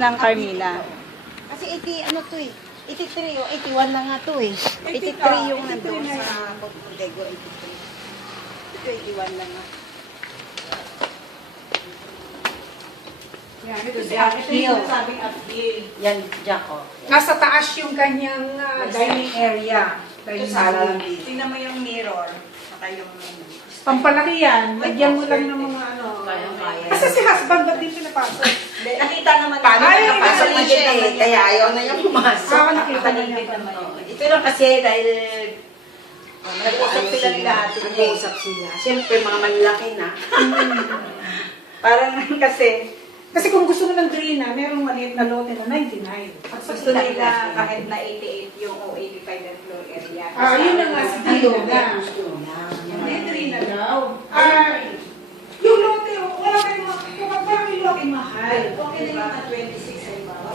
ng Carmina. Kasi 80, ano to eh. 83 o 81 na nga to eh. 83 yung nandun sa Bodego, 83. Ito 81 lang nga. Yan, ito siya. Ito yung sabing appeal. Yan, Jaco. Nasa taas yung kanyang dining area. Ito sa Tingnan mo yung mirror. Saka yung... Pampalaki yan. Lagyan mo lang ng mga ano. Kaya. Kasi si husband ba't din pinapasok? Nakita naman Paano Ay, nakapasok na nakita siya eh. naman Kaya ayaw na niya pumasok. Ah, nakita na niya. Ito lang kasi dahil Nag-usap sila nila ate. Nag-uusap sila. Siyempre, mga malaki na. Parang kasi, Kasi kung gusto mo ng green na, merong maliit na lote na 99. At gusto nila kahit na 88 yung o 85 na floor area. Ah, yun na nga, si Dino na. gusto na. Hindi, green na daw. Ah, yung lote, wala kayong kung parang yung lote mahal. Okay na yung 26 ay bawa.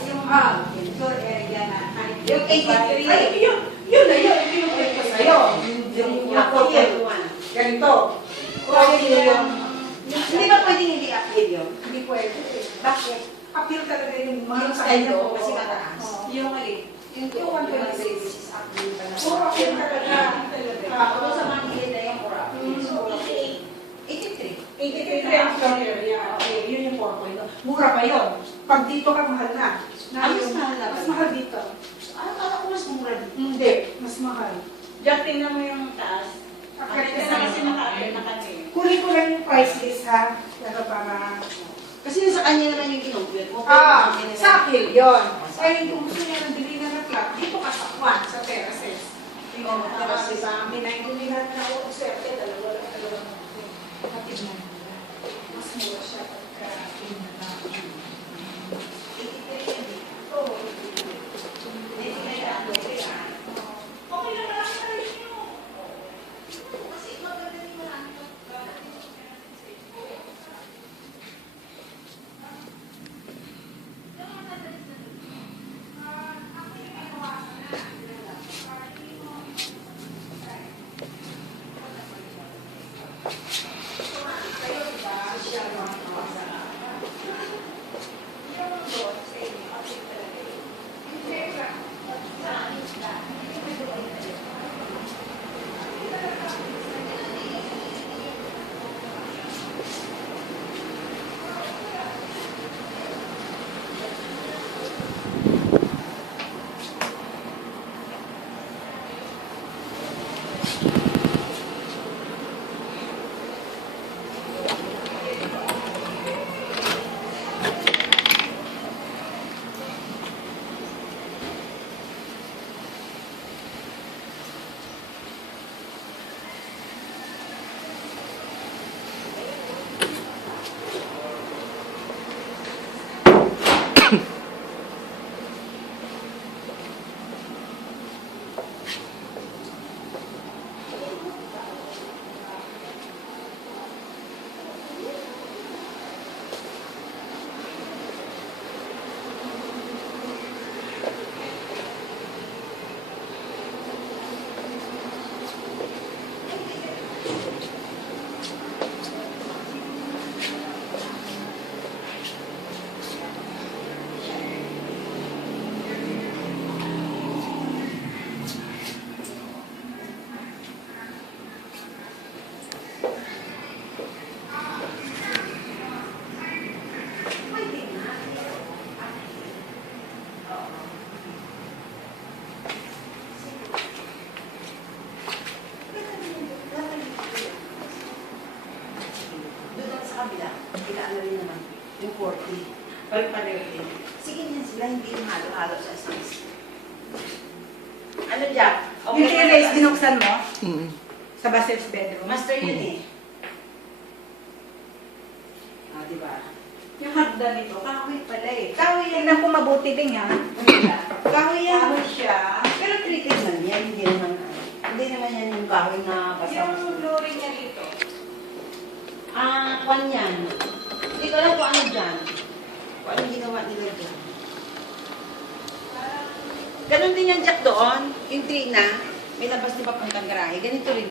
Yung floor area na kahit Yung 83. Ay, yun na yun. Ito yung pwede ko sa'yo. Yung Ako, ganito. Quality yung... Hindi ba pwedeng hindi appeal yun? Hindi pwede. Bakit? Appeal talaga yung mga Yung sa style kanya ko, po. kasi mataas. Oo. yung alin. Yung 126. appeal pa na. Oo, appeal talaga. Ako sa mga kilid na yung for appeal. So, 83. 83 ang floor area. Okay, yun yung 4.0. Mura pa yun. Pag dito ka, mahal na. Mas mahal na ba? Mas mahal dito. Akala ko mas mura dito. Hindi, mas mahal. Just tingnan mo yung taas. Akit Kasi kasi naka-appeal na kami. Kunin ko lang yung price list ha. Pero para... Kasi sa kanya naman yung kinumpute mo. sa akin yun. Kaya kung gusto niya ng bili na ng flat, dito ka sa Juan, sa terraces. Yung terraces sa amin, ay hindi natin ako swerte, dalawa lang. Hatid na nila. Mas mura siya pagka pinag-natin. Oo. Okay lang lang sa rin nyo. Kasi maganda din marami. Ano rin naman, yung 40. Pare-pareho din. Sige niyan sila, hindi yung halo-halo sa space. Ano dyan? Yung terrace, binuksan mo? Mm. Sa Basil's bedroom? Master yun eh. Ah, diba? Yung hagdan nito, kahoy pala eh. Kahoy yan. Tingnan ko mabuti din yan. Kahoy yan. Kahoy siya. Pero treated man yan, hindi naman yan yung kahoy na basta. Yung flooring niya dito. Ah, kwan yan. Hindi ko alam kung ano dyan. Kung anong ginawa nila dyan. Ganon din yung jack doon. Yung tree na. May labas di ba pang garahe. Ganito rin.